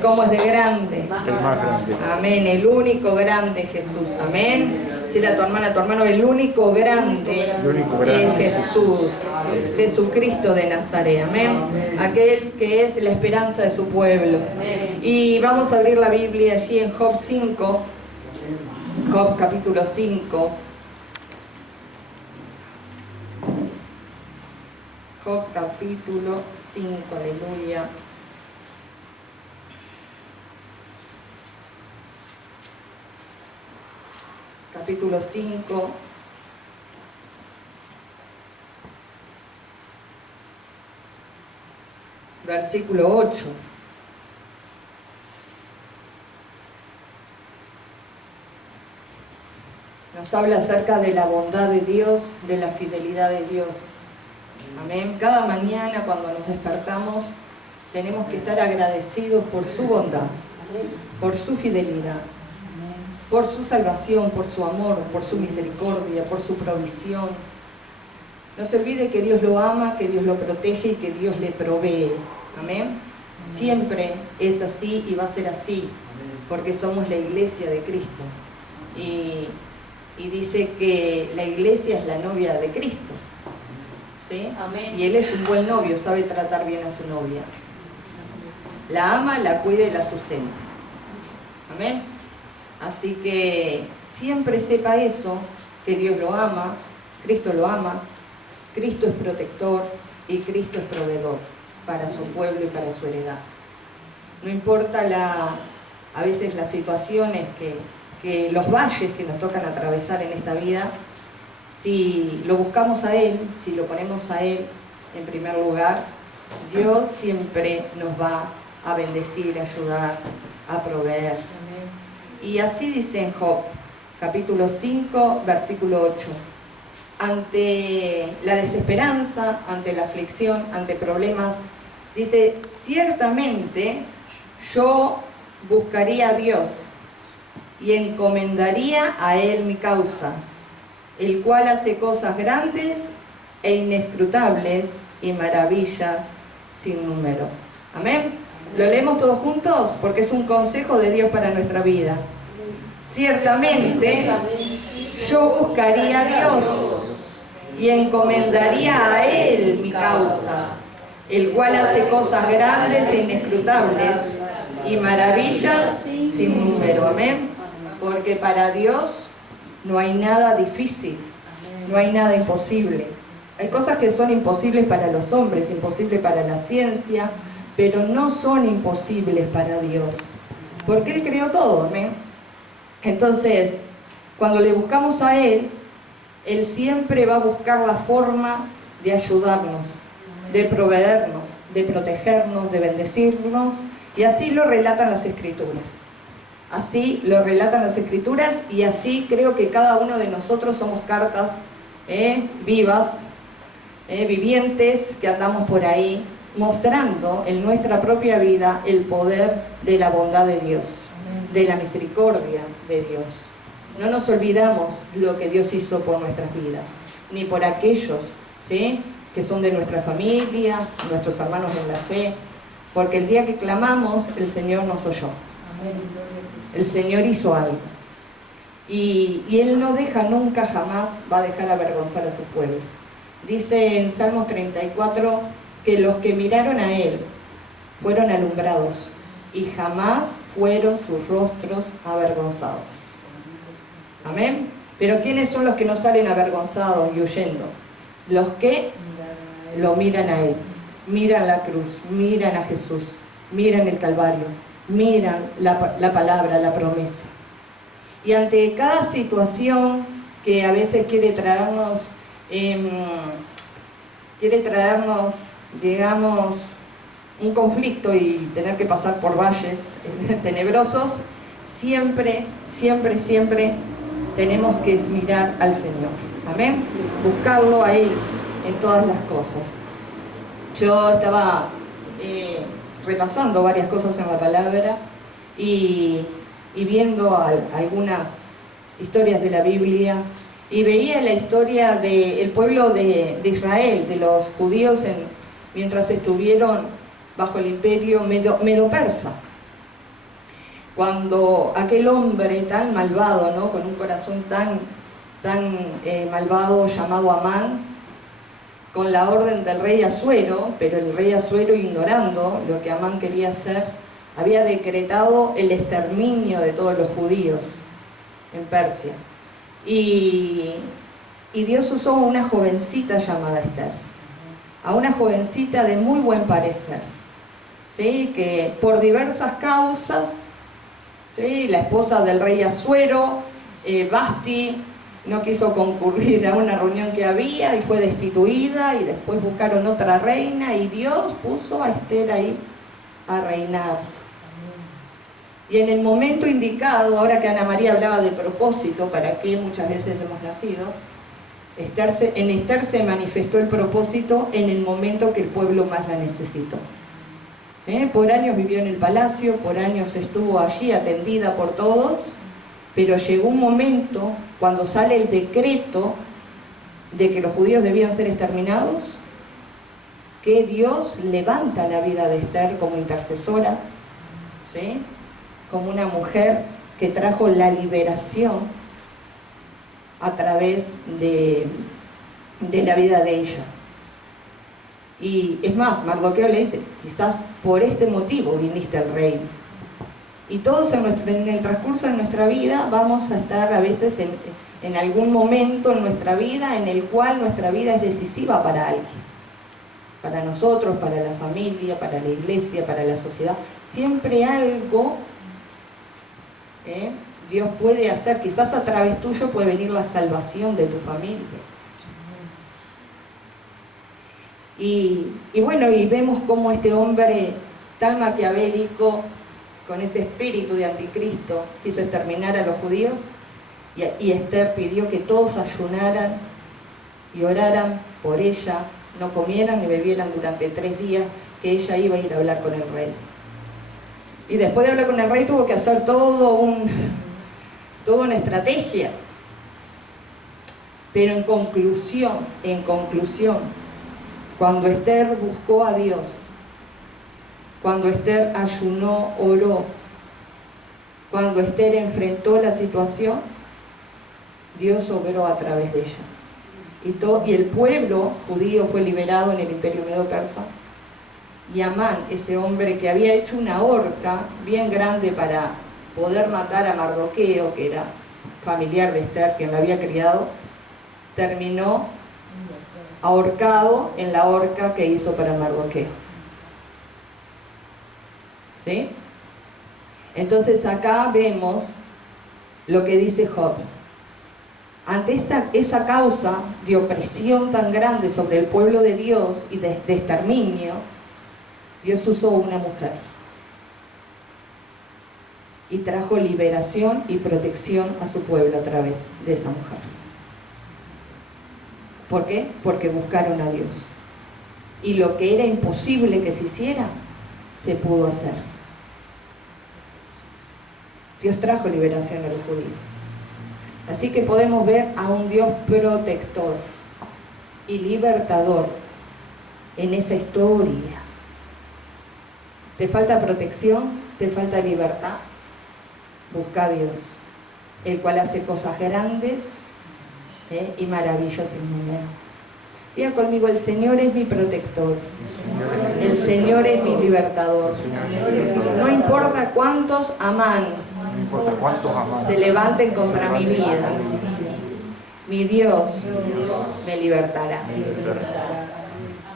cómo es de grande. El más grande. Amén, el único grande Jesús. Amén. Dile a tu hermana, a tu hermano, el único grande es Jesús. Jesucristo de Nazaret. Amén. Aquel que es la esperanza de su pueblo. Y vamos a abrir la Biblia allí en Job 5. Job capítulo 5. Job capítulo 5, aleluya. Capítulo 5. Versículo 8. Nos habla acerca de la bondad de Dios, de la fidelidad de Dios. Amén. Cada mañana cuando nos despertamos tenemos que estar agradecidos por su bondad, por su fidelidad, por su salvación, por su amor, por su misericordia, por su provisión. No se olvide que Dios lo ama, que Dios lo protege y que Dios le provee. Amén. Siempre es así y va a ser así, porque somos la iglesia de Cristo. Y dice que la iglesia es la novia de Cristo. ¿Sí? Amén. Y Él es un buen novio, sabe tratar bien a su novia. La ama, la cuida y la sustenta. Amén. Así que siempre sepa eso, que Dios lo ama, Cristo lo ama, Cristo es protector y Cristo es proveedor para su pueblo y para su heredad. No importa a veces las situaciones que los valles que nos tocan atravesar en esta vida, si lo buscamos a Él, si lo ponemos a Él en primer lugar, Dios siempre nos va a bendecir, a ayudar, a proveer. Y así dice en Job, capítulo 5, versículo 8. Ante la desesperanza, ante la aflicción, ante problemas, dice, ciertamente yo buscaría a Dios y encomendaría a Él mi causa, el cual hace cosas grandes e inescrutables y maravillas sin número. Amén. ¿Lo leemos todos juntos? Porque es un consejo de Dios para nuestra vida. Ciertamente yo buscaría a Dios y encomendaría a Él mi causa, el cual hace cosas grandes e inescrutables y maravillas sin número. Amén. Porque para Dios no hay nada difícil, no hay nada imposible. Hay cosas que son imposibles para los hombres, imposibles para la ciencia, pero no son imposibles para Dios, porque Él creó todo. ¿Amén? Entonces, cuando le buscamos a Él, Él siempre va a buscar la forma de ayudarnos, de proveernos, de protegernos, de bendecirnos, y así lo relatan las Escrituras. Así lo relatan las Escrituras, y así creo que cada uno de nosotros somos cartas vivas, vivientes, que andamos por ahí mostrando en nuestra propia vida el poder de la bondad de Dios, de la misericordia de Dios. No nos olvidamos lo que Dios hizo por nuestras vidas, ni por aquellos, ¿sí?, que son de nuestra familia, nuestros hermanos en la fe, porque el día que clamamos, el Señor nos oyó. El Señor hizo algo. Y Él no deja nunca, jamás va a dejar avergonzar a su pueblo. Dice en Salmos 34 que los que miraron a Él fueron alumbrados y jamás fueron sus rostros avergonzados. Amén. Pero ¿quiénes son los que no salen avergonzados y huyendo? Los que lo miran a Él, miran la cruz, miran a Jesús, miran el Calvario, miran la palabra, la promesa. Y ante cada situación que a veces quiere traernos, digamos, un conflicto y tener que pasar por valles tenebrosos, siempre tenemos que mirar al Señor. Amén. Buscarlo a Él en todas las cosas. Yo estaba repasando varias cosas en la palabra y viendo algunas historias de la Biblia, y veía la historia del pueblo de Israel, de los judíos, mientras estuvieron bajo el imperio medo-persa. cuando aquel hombre tan malvado, ¿no?, con un corazón tan malvado, llamado Amán, con la orden del rey Asuero, pero el rey Asuero, ignorando lo que Amán quería hacer, había decretado el exterminio de todos los judíos en Persia. Y Dios usó a una jovencita llamada Esther, a una jovencita de muy buen parecer, ¿sí?, que por diversas causas, ¿sí?, la esposa del rey Asuero, Vasti, no quiso concurrir a una reunión que había y fue destituida, y después buscaron otra reina y Dios puso a Esther ahí a reinar. Y en el momento indicado, ahora que Ana María hablaba de propósito, para qué muchas veces hemos nacido, en Esther se manifestó el propósito en el momento que el pueblo más la necesitó. Por años vivió en el palacio, por años estuvo allí atendida por todos, pero llegó un momento, cuando sale el decreto de que los judíos debían ser exterminados, que Dios levanta la vida de Esther como intercesora, ¿sí?, como una mujer que trajo la liberación a través de la vida de ella. Y es más, Mardoqueo le dice, quizás por este motivo viniste al reino. Y todos en el transcurso de nuestra vida vamos a estar a veces en algún momento en nuestra vida en el cual nuestra vida es decisiva para alguien, para nosotros, para la familia, para la iglesia, para la sociedad. Siempre algo Dios puede hacer, quizás a través tuyo puede venir la salvación de tu familia. Y bueno, y vemos cómo este hombre tan maquiavélico, con ese espíritu de anticristo, quiso exterminar a los judíos, y Esther pidió que todos ayunaran y oraran por ella, no comieran ni bebieran durante 3 días, que ella iba a ir a hablar con el rey. Y después de hablar con el rey tuvo que hacer toda una estrategia. Pero en conclusión, cuando Esther buscó a Dios, cuando Esther ayunó, oró, cuando Esther enfrentó la situación, Dios obró a través de ella. Y el pueblo judío fue liberado en el imperio medo-persa. Y Amán, ese hombre que había hecho una horca bien grande para poder matar a Mardoqueo, que era familiar de Esther, quien la había criado, terminó ahorcado en la horca que hizo para Mardoqueo. ¿Sí? Entonces acá vemos lo que dice Job. Ante esa causa de opresión tan grande sobre el pueblo de Dios y de exterminio, Dios usó una mujer y trajo liberación y protección a su pueblo a través de esa mujer. ¿Por qué? Porque buscaron a Dios. Y lo que era imposible que se hiciera, se pudo hacer. Dios trajo liberación a los judíos. Así que podemos ver a un Dios protector y libertador en esa historia. ¿Te falta protección? ¿Te falta libertad? Busca a Dios, el cual hace cosas grandes y maravillosas en número. Diga conmigo, el Señor es mi protector, el Señor es mi libertador. No importa cuántos Amán se levanten contra mi vida, mi Dios me libertará.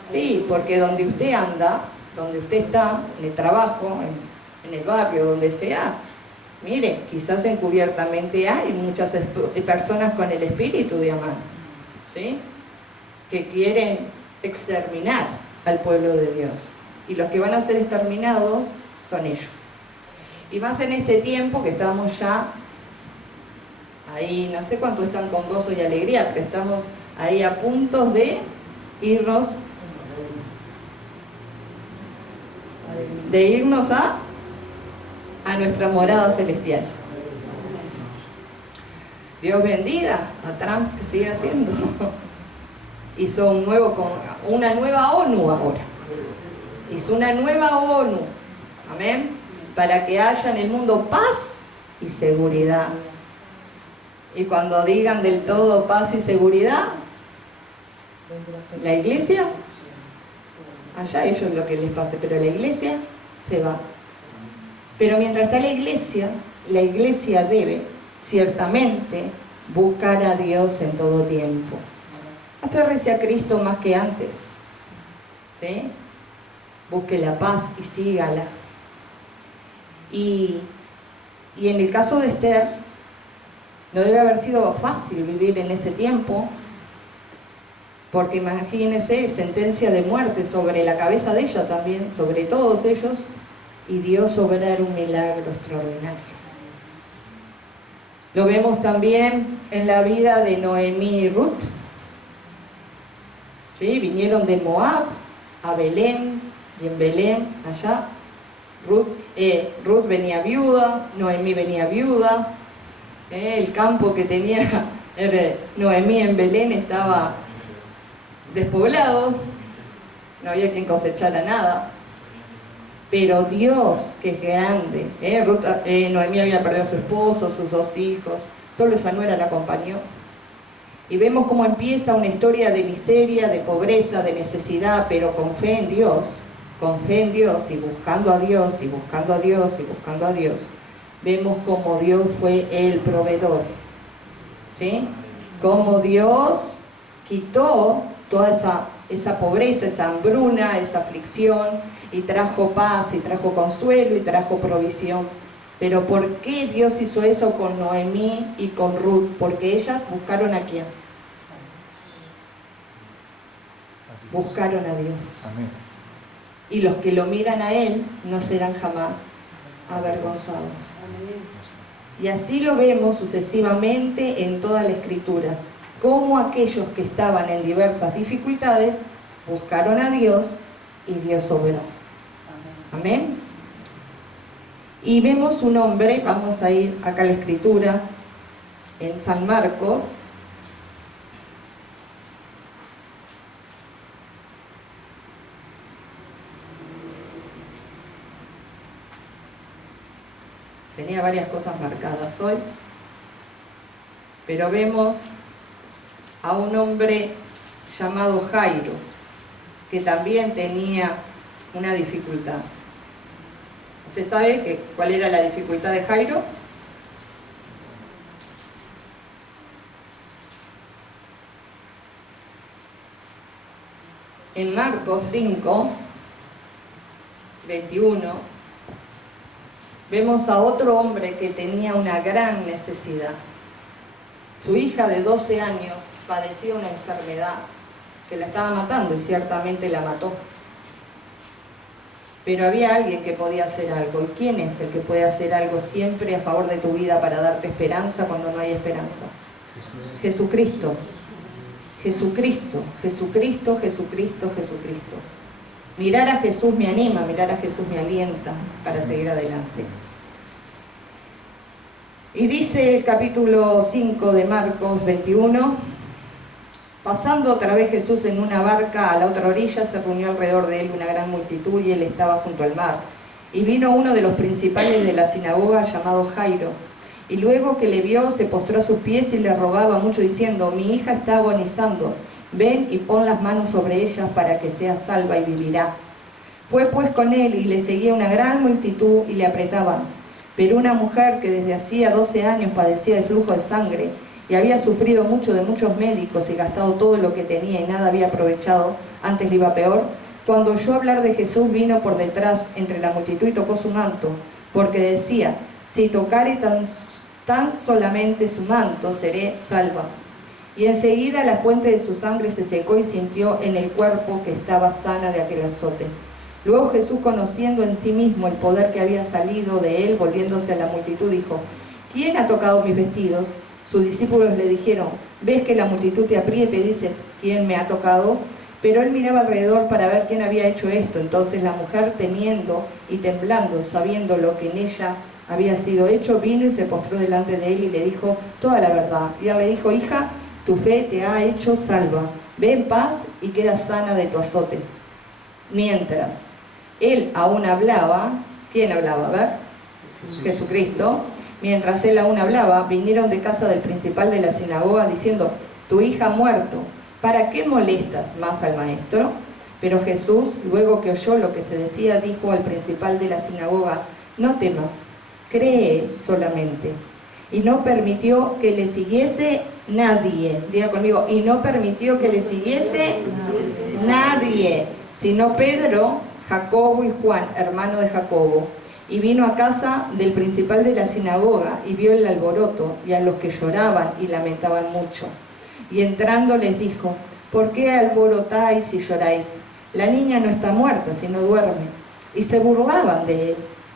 Sí, porque donde usted anda, donde usted está, en el trabajo, en el barrio, donde sea, mire, quizás encubiertamente hay muchas personas con el espíritu de Amán, ¿sí?, que quieren exterminar al pueblo de Dios. Y los que van a ser exterminados son ellos. Y más en este tiempo que estamos ya ahí, no sé cuánto están con gozo y alegría, pero estamos ahí a punto de irnos a nuestra morada celestial. Dios bendiga a Trump, que sigue haciendo. Hizo una nueva ONU ahora. Hizo una nueva ONU. Amén. para que haya en el mundo paz y seguridad. Y cuando digan del todo paz y seguridad, la iglesia, allá ellos lo que les pase, pero la iglesia se va. Pero mientras está la iglesia debe ciertamente buscar a Dios en todo tiempo. Aférrese a Cristo más que antes, ¿sí? Busque la paz y sígala. Y en el caso de Esther, no debe haber sido fácil vivir en ese tiempo, porque imagínense, sentencia de muerte sobre la cabeza de ella también, sobre todos ellos, y Dios obrar un milagro extraordinario. Lo vemos también en la vida de Noemí y Ruth. ¿Sí? Vinieron de Moab a Belén, y en Belén, allá, Ruth venía viuda, Noemí venía viuda. El campo que tenía Noemí en Belén estaba despoblado, no había quien cosechara nada. Pero Dios, que es grande, Noemí había perdido a su esposo, sus 2 hijos, solo esa nuera la acompañó. Y vemos cómo empieza una historia de miseria, de pobreza, de necesidad, pero con fe en Dios, y buscando a Dios, y buscando a Dios, y buscando a Dios. Vemos cómo Dios fue el proveedor, ¿sí? Cómo Dios quitó toda esa pobreza, esa hambruna, esa aflicción, y trajo paz, y trajo consuelo, y trajo provisión. Pero ¿por qué Dios hizo eso con Noemí y con Ruth? Porque ellas buscaron ¿a quién? Buscaron a Dios. Amén. Y los que lo miran a Él no serán jamás avergonzados. Y así lo vemos sucesivamente en toda la Escritura, cómo aquellos que estaban en diversas dificultades buscaron a Dios y Dios obró. Amén. Y vemos un hombre, vamos a ir acá a la Escritura, en San Marcos, tenía varias cosas marcadas hoy, pero vemos a un hombre llamado Jairo, que también tenía una dificultad. ¿Usted sabe cuál era la dificultad de Jairo? En Marcos 5, 21, vemos a otro hombre que tenía una gran necesidad. Su hija de 12 años padecía una enfermedad que la estaba matando, y ciertamente la mató. Pero había alguien que podía hacer algo. ¿Y quién es el que puede hacer algo siempre a favor de tu vida para darte esperanza cuando no hay esperanza? Jesucristo. Jesucristo, Jesucristo, Jesucristo, Jesucristo. Mirar a Jesús me anima, mirar a Jesús me alienta para seguir adelante. Y dice el capítulo 5 de Marcos 21, pasando otra vez Jesús en una barca a la otra orilla, se reunió alrededor de él una gran multitud y él estaba junto al mar. Y vino uno de los principales de la sinagoga llamado Jairo, y luego que le vio se postró a sus pies y le rogaba mucho diciendo: mi hija está agonizando, ven y pon las manos sobre ella para que sea salva y vivirá. Fue pues con él y le seguía una gran multitud y le apretaban. Pero una mujer que desde hacía 12 años padecía de flujo de sangre y había sufrido mucho de muchos médicos y gastado todo lo que tenía y nada había aprovechado, antes le iba peor, cuando oyó hablar de Jesús vino por detrás entre la multitud y tocó su manto, porque decía: si tocare tan solamente su manto, seré salva. Y enseguida la fuente de su sangre se secó y sintió en el cuerpo que estaba sana de aquel azote. Luego Jesús, conociendo en sí mismo el poder que había salido de él, volviéndose a la multitud, dijo: ¿quién ha tocado mis vestidos? Sus discípulos le dijeron: ¿ves que la multitud te aprieta y dices: ¿quién me ha tocado? Pero él miraba alrededor para ver quién había hecho esto. Entonces la mujer, temiendo y temblando, sabiendo lo que en ella había sido hecho, vino y se postró delante de él y le dijo toda la verdad. Y él le dijo: hija, tu fe te ha hecho salva. Ve en paz y queda sana de tu azote. Mientras él aún hablaba, ¿Quién hablaba? A ver. Jesucristo. Mientras él aún hablaba, vinieron de casa del principal de la sinagoga diciendo: tu hija ha muerto, ¿para qué molestas más al maestro? Pero Jesús, luego que oyó lo que se decía, dijo al principal de la sinagoga: no temas, cree solamente. Y no permitió que le siguiese nadie. Diga conmigo: y no permitió que le siguiese nadie, sino Pedro, Jacobo y Juan, hermano de Jacobo. Y vino a casa del principal de la sinagoga y vio el alboroto y a los que lloraban y lamentaban mucho. Y entrando les dijo: ¿por qué alborotáis y lloráis? La niña no está muerta, sino duerme. Y se burlaban de él.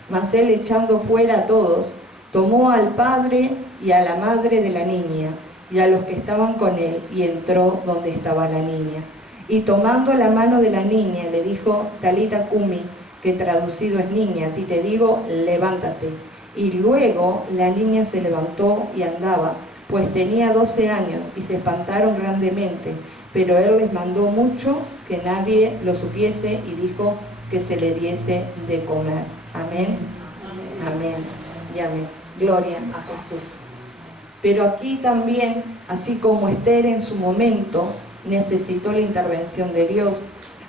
Mas él, echando fuera a todos, tomó al padre y a la madre de la niña y a los que estaban con él, y entró donde estaba la niña. Y tomando la mano de la niña, le dijo: Talita cumi, que traducido es niña, a ti te digo, levántate. Y luego la niña se levantó y andaba, pues tenía 12 años, y se espantaron grandemente. Pero él les mandó mucho que nadie lo supiese, y dijo que se le diese de comer. Amén. Amén. Y amén. Gloria a Jesús. Pero aquí también, así como Esther en su momento necesitó la intervención de Dios,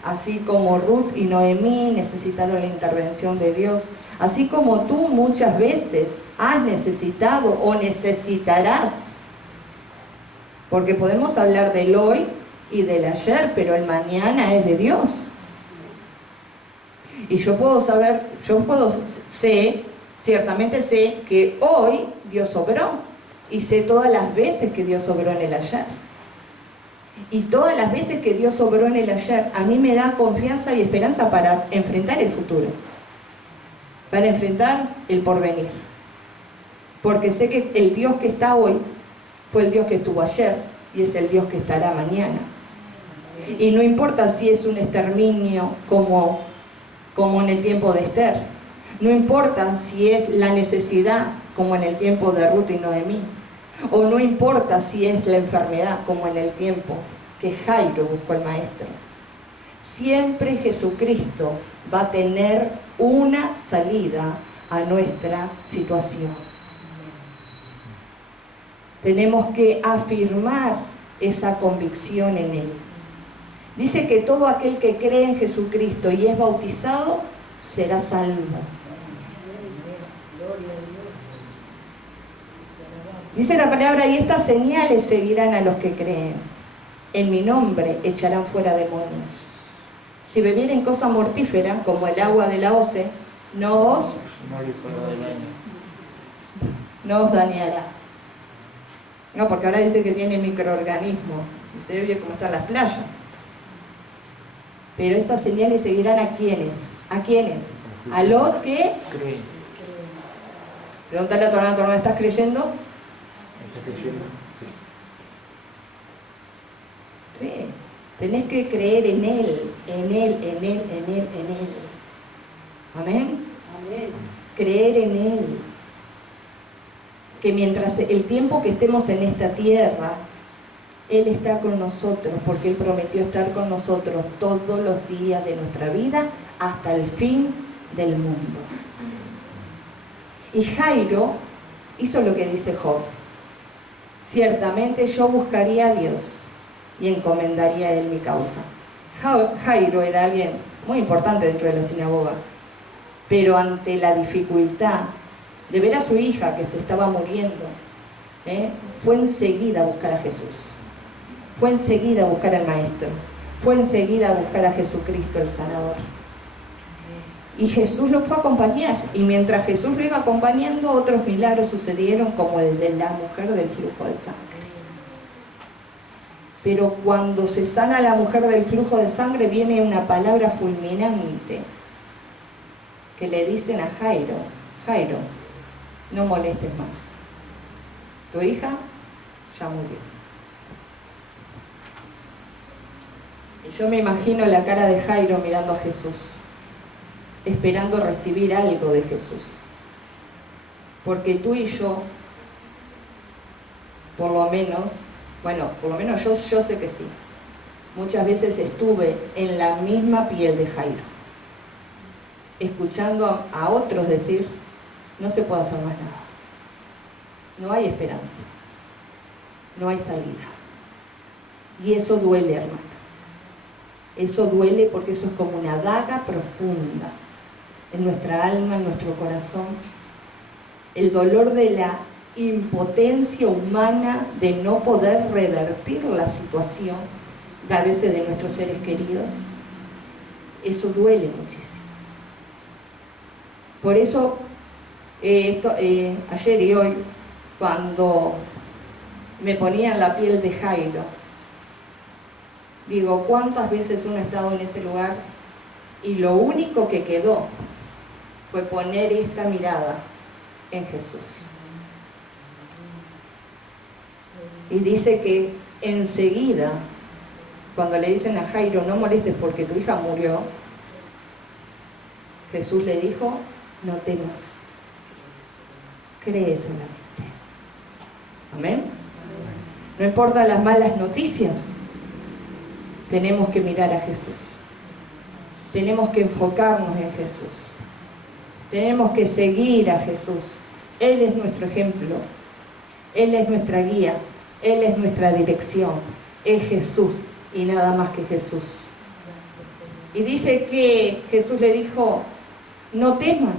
así como Ruth y Noemí necesitaron la intervención de Dios, así como tú muchas veces has necesitado o necesitarás, porque podemos hablar del hoy y del ayer, pero el mañana es de Dios. Y ciertamente sé que hoy Dios obró, y sé todas las veces que Dios obró en el ayer. Y todas las veces que Dios obró en el ayer, a mí me da confianza y esperanza para enfrentar el futuro, para enfrentar el porvenir. Porque sé que el Dios que está hoy fue el Dios que estuvo ayer y es el Dios que estará mañana. Y no importa si es un exterminio como en el tiempo de Esther. No importa si es la necesidad como en el tiempo de Ruth y Noemí. O no importa si es la enfermedad como en el tiempo que Jairo buscó al maestro. Siempre Jesucristo va a tener una salida a nuestra situación. Tenemos que afirmar esa convicción en Él. Dice que todo aquel que cree en Jesucristo y es bautizado será salvo. Dice la palabra: y estas señales seguirán a los que creen. En mi nombre echarán fuera demonios. Si bebieren cosa mortífera, como el agua de la hoce, no os dañará. No, porque ahora dice que tiene microorganismos. Usted ve cómo están las playas. Pero estas señales seguirán a ¿quiénes? ¿A quiénes? A los que creen. Pregúntale a tu hermano: ¿estás creyendo? Sí, tenés que creer en Él, en Él, en Él, en Él, en Él. Amén. Amén. Creer en Él. Que mientras el tiempo que estemos en esta tierra, Él está con nosotros, porque Él prometió estar con nosotros todos los días de nuestra vida hasta el fin del mundo. Y Jairo hizo lo que dice Job: ciertamente yo buscaría a Dios y encomendaría a Él mi causa. Jairo era alguien muy importante dentro de la sinagoga, pero ante la dificultad de ver a su hija que se estaba muriendo, fue enseguida a buscar a Jesús. Fue enseguida a buscar al Maestro. Fue enseguida a buscar a Jesucristo el Sanador. Y Jesús lo fue a acompañar. Y mientras Jesús lo iba acompañando, otros milagros sucedieron, como el de la mujer del flujo de sangre. Pero cuando se sana a la mujer del flujo de sangre, viene una palabra fulminante que le dicen a Jairo: Jairo, no molestes más. Tu hija ya murió. Y yo me imagino la cara de Jairo mirando a Jesús, esperando recibir algo de Jesús. Porque tú y yo, por lo menos yo sé que sí. Muchas veces estuve en la misma piel de Jairo. escuchando a otros decir, no se puede hacer más nada. No hay esperanza, no hay salida. Y eso duele, hermano. Eso duele porque eso es como una daga profunda en nuestra alma, en nuestro corazón. El dolor de la impotencia humana de no poder revertir la situación, a veces de nuestros seres queridos. Eso duele muchísimo. Por eso, ayer y hoy, cuando me ponía en la piel de Jairo, digo, ¿cuántas veces uno ha estado en ese lugar y lo único que quedó fue poner esta mirada en Jesús? Y dice que enseguida, cuando le dicen a Jairo, no molestes porque tu hija murió, Jesús le dijo, no temas, cree solamente. Amén. No importa las malas noticias, tenemos que mirar a Jesús. Tenemos que enfocarnos en Jesús. Tenemos que seguir a Jesús. Él es nuestro ejemplo. Él es nuestra guía. Él es nuestra dirección. Es Jesús y nada más que Jesús. Y dice que Jesús le dijo, no temas,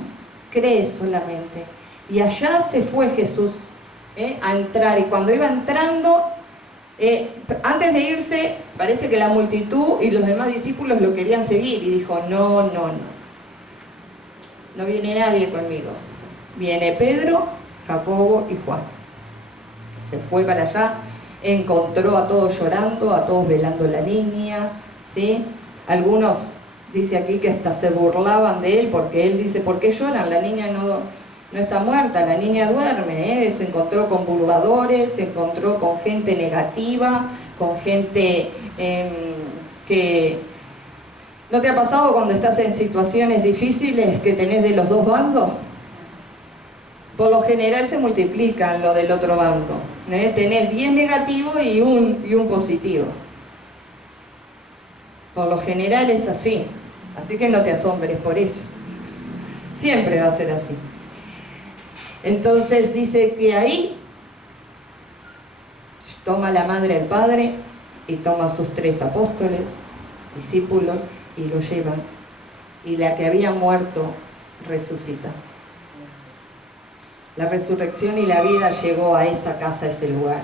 cree solamente. Y allá se fue Jesús a entrar. Y cuando iba entrando, antes de irse, parece que la multitud y los demás discípulos lo querían seguir. Y dijo, no. No viene nadie conmigo. Viene Pedro, Jacobo y Juan. Se fue para allá, encontró a todos llorando, a todos velando a la niña, ¿sí? Algunos, dice aquí, que hasta se burlaban de él, porque él dice, ¿por qué lloran? La niña no está muerta, la niña duerme, ¿eh? Se encontró con burladores, se encontró con gente negativa, con gente que... ¿No te ha pasado cuando estás en situaciones difíciles que tenés de los dos bandos? Por lo general se multiplican lo del otro bando. Tenés 10 negativos y un positivo. Por lo general es así. Así que no te asombres por eso. Siempre va a ser así. Entonces dice que ahí toma la madre al padre y toma a sus 3 apóstoles, discípulos, y lo llevan. Y la que había muerto resucita. La resurrección y la vida llegó a esa casa, a ese lugar.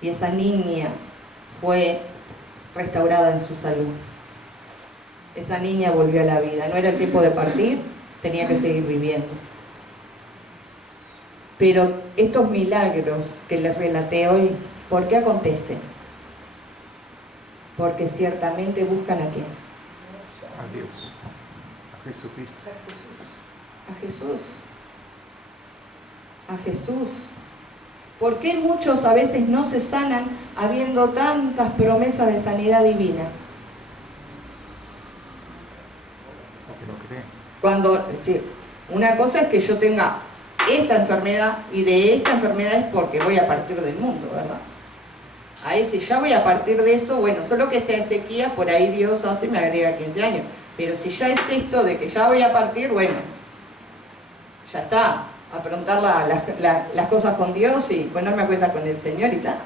Y esa niña fue restaurada en su salud. Esa niña volvió a la vida. No era el tiempo de partir, tenía que seguir viviendo. Pero estos milagros que les relaté hoy, ¿por qué acontecen? Porque ciertamente buscan ¿a quién? A Dios, a Jesucristo. A Jesús. A Jesús. ¿Por qué muchos a veces no se sanan habiendo tantas promesas de sanidad divina? Porque no creen. Cuando, es decir, una cosa es que yo tenga esta enfermedad y de esta enfermedad es porque voy a partir del mundo, ¿verdad? Ahí si ya voy a partir de eso, bueno, solo que sea sequía, por ahí Dios hace, me agrega 15 años. Pero si ya es esto de que ya voy a partir, bueno, ya está. Afrontar las cosas con Dios y ponerme a cuenta con el Señor y tal.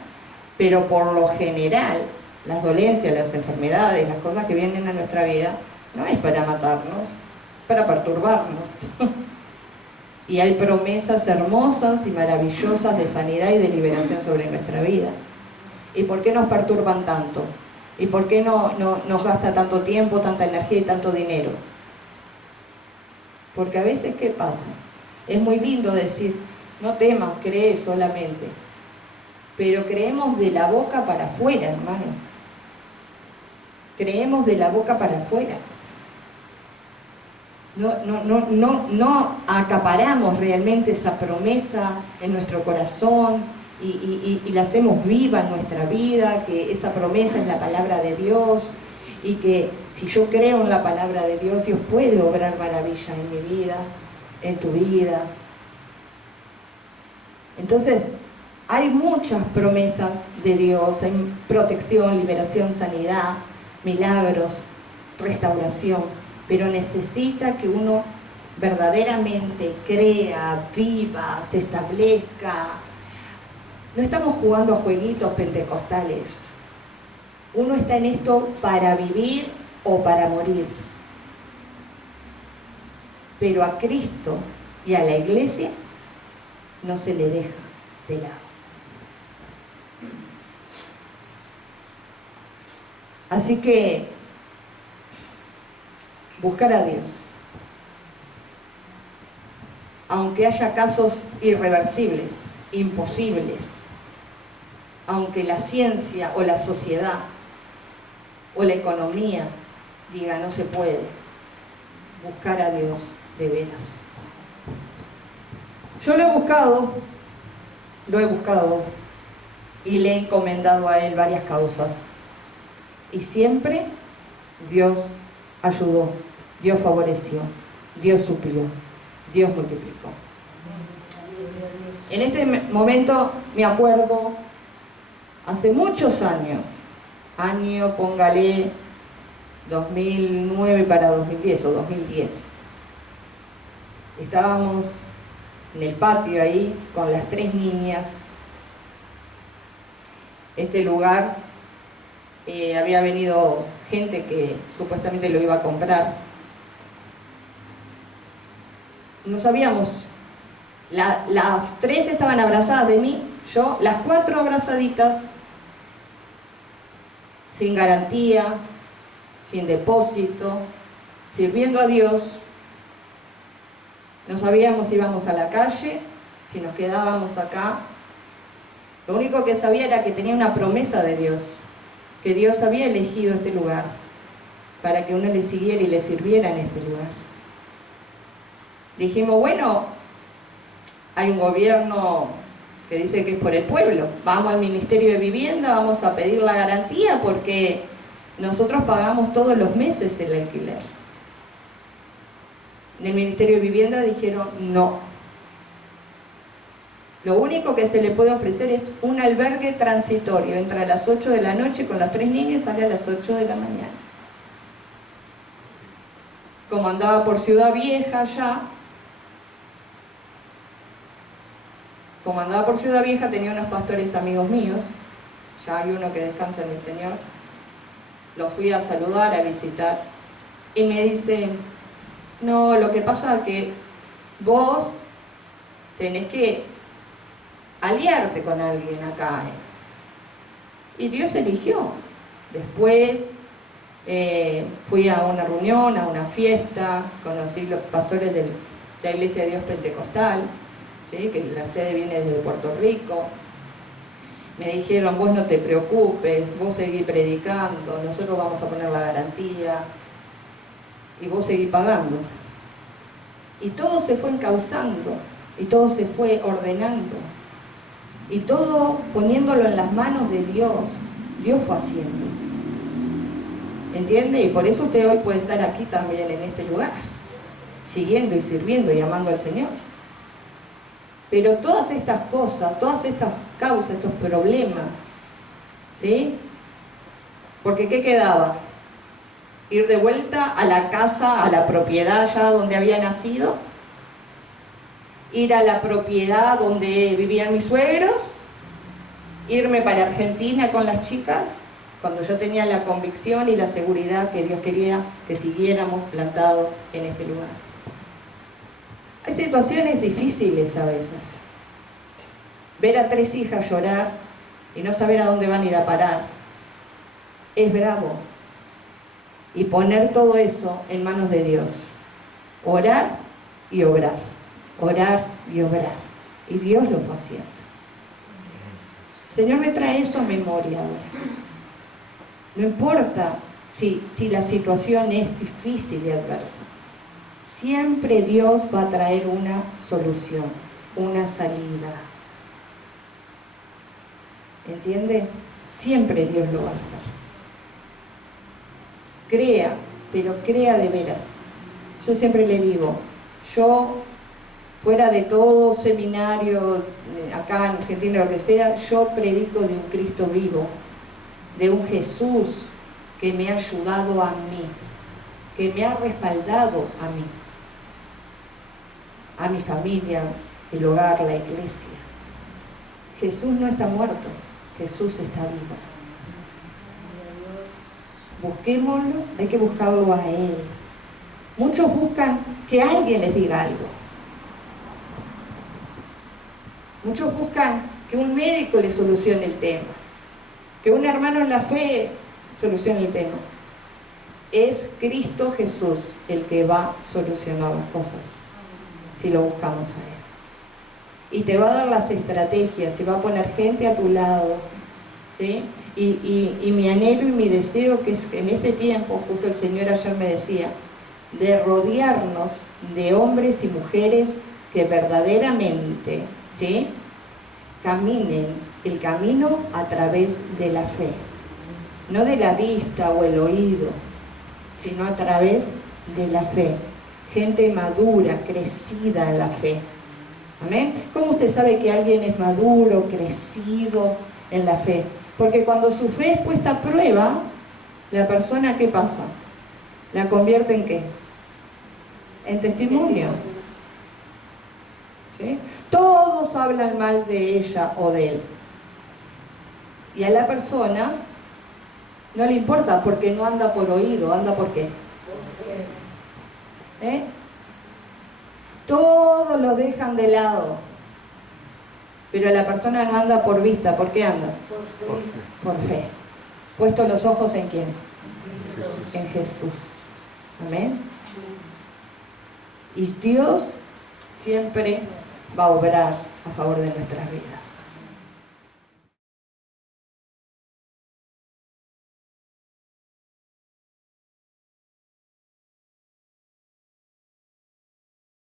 Pero por lo general, las dolencias, las enfermedades, las cosas que vienen a nuestra vida, no es para matarnos, para perturbarnos. Y hay promesas hermosas y maravillosas de sanidad y de liberación sobre nuestra vida. ¿Y por qué nos perturban tanto? ¿Y por qué nos gasta tanto tiempo, tanta energía y tanto dinero? Porque a veces, ¿qué pasa? Es muy lindo decir, no temas, cree solamente. Pero creemos de la boca para afuera, hermano. Creemos de la boca para afuera. No acaparamos realmente esa promesa en nuestro corazón y la hacemos viva en nuestra vida, que esa promesa es la palabra de Dios y que si yo creo en la palabra de Dios, Dios puede obrar maravilla en mi vida, en tu vida. Entonces, hay muchas promesas de Dios, hay protección, liberación, sanidad, milagros, restauración. pero necesita que uno verdaderamente crea, viva, se establezca. No estamos jugando a jueguitos pentecostales. Uno está en esto para vivir o para morir. Pero a Cristo y a la iglesia no se le deja de lado. Así que buscar a Dios. Aunque haya casos irreversibles, imposibles, aunque la ciencia o la sociedad o la economía diga no se puede, buscar a Dios de veras. Yo lo he buscado y le he encomendado a Él varias causas. Y siempre Dios ayudó, Dios favoreció, Dios suplió, Dios multiplicó. En este momento me acuerdo, hace muchos años, póngale 2009 para 2010 o 2010, estábamos en el patio ahí con las 3 niñas. Este lugar había venido gente que supuestamente lo iba a comprar. No sabíamos, las 3 estaban abrazadas de mí, yo, las 4 abrazaditas, sin garantía, sin depósito, sirviendo a Dios. No sabíamos si íbamos a la calle, si nos quedábamos acá. Lo único que sabía era que tenía una promesa de Dios, que Dios había elegido este lugar para que uno le siguiera y le sirviera en este lugar. Dijimos, bueno, hay un gobierno que dice que es por el pueblo, vamos al Ministerio de Vivienda, vamos a pedir la garantía porque nosotros pagamos todos los meses el alquiler. En el Ministerio de Vivienda dijeron no. Lo único que se le puede ofrecer es un albergue transitorio. Entra a las 8 de la noche con las 3 niñas y sale a las 8 de la mañana. Como andaba por Ciudad Vieja ya, tenía unos pastores amigos míos, ya hay uno que descansa en el Señor. Los fui a saludar, a visitar, y me dicen, no, lo que pasa es que vos tenés que aliarte con alguien acá. Y Dios eligió. Después fui a una reunión, a una fiesta, conocí los pastores de la Iglesia de Dios Pentecostal, ¿sí? Que la sede viene desde Puerto Rico. Me dijeron, vos no te preocupes, vos seguí predicando, nosotros vamos a poner la garantía y vos seguí pagando. Y todo se fue encauzando, y todo se fue ordenando, y todo poniéndolo en las manos de Dios. Dios fue haciendo. ¿Entiende? Y por eso usted hoy puede estar aquí también en este lugar, siguiendo y sirviendo y amando al Señor. Pero todas estas cosas, todas estas causas, estos problemas, ¿sí? Porque ¿qué quedaba? Ir de vuelta a la casa, a la propiedad ya donde había nacido, ir a la propiedad donde vivían mis suegros, irme para Argentina con las chicas, cuando yo tenía la convicción y la seguridad que Dios quería que siguiéramos plantados en este lugar. Hay situaciones difíciles a veces. Ver a 3 hijas llorar y no saber a dónde van a ir a parar es bravo. Y poner todo eso en manos de Dios. Orar y obrar. Orar y obrar. Y Dios lo fue haciendo. El Señor me trae eso a memoria ahora. No importa si la situación es difícil y adversa. Siempre Dios va a traer una solución, una salida. ¿Entiende? Siempre Dios lo va a hacer. Crea, pero crea de veras. Yo siempre le digo, yo, fuera de todo seminario, acá en Argentina, lo que sea, yo predico de un Cristo vivo, de un Jesús que me ha ayudado a mí. que me ha respaldado a mí, a mi familia, el hogar, la iglesia. Jesús no está muerto, Jesús está vivo. Busquémoslo, hay que buscarlo a Él. Muchos buscan que alguien les diga algo. Muchos buscan que un médico les solucione el tema, que un hermano en la fe solucione el tema. Es Cristo Jesús el que va a solucionar las cosas, si lo buscamos a Él. Y te va a dar las estrategias, y va a poner gente a tu lado, ¿sí? Y mi anhelo y mi deseo, que es que en este tiempo, justo el Señor ayer me decía, de rodearnos de hombres y mujeres que verdaderamente, ¿sí?, caminen el camino a través de la fe, no de la vista o el oído, sino a través de la fe. Gente madura, crecida en la fe. ¿Amén? ¿Cómo usted sabe que alguien es maduro, crecido en la fe? Porque cuando su fe es puesta a prueba, la persona, ¿qué pasa? ¿La convierte en qué? En testimonio. ¿Sí? Todos hablan mal de ella o de él. Y a la persona no le importa, porque no anda por oído, anda por qué. Todo lo dejan de lado. Pero la persona no anda por vista. ¿Por qué anda? Por fe. Puesto los ojos ¿en quién? En Jesús. Amén. Y Dios siempre va a obrar a favor de nuestras vidas.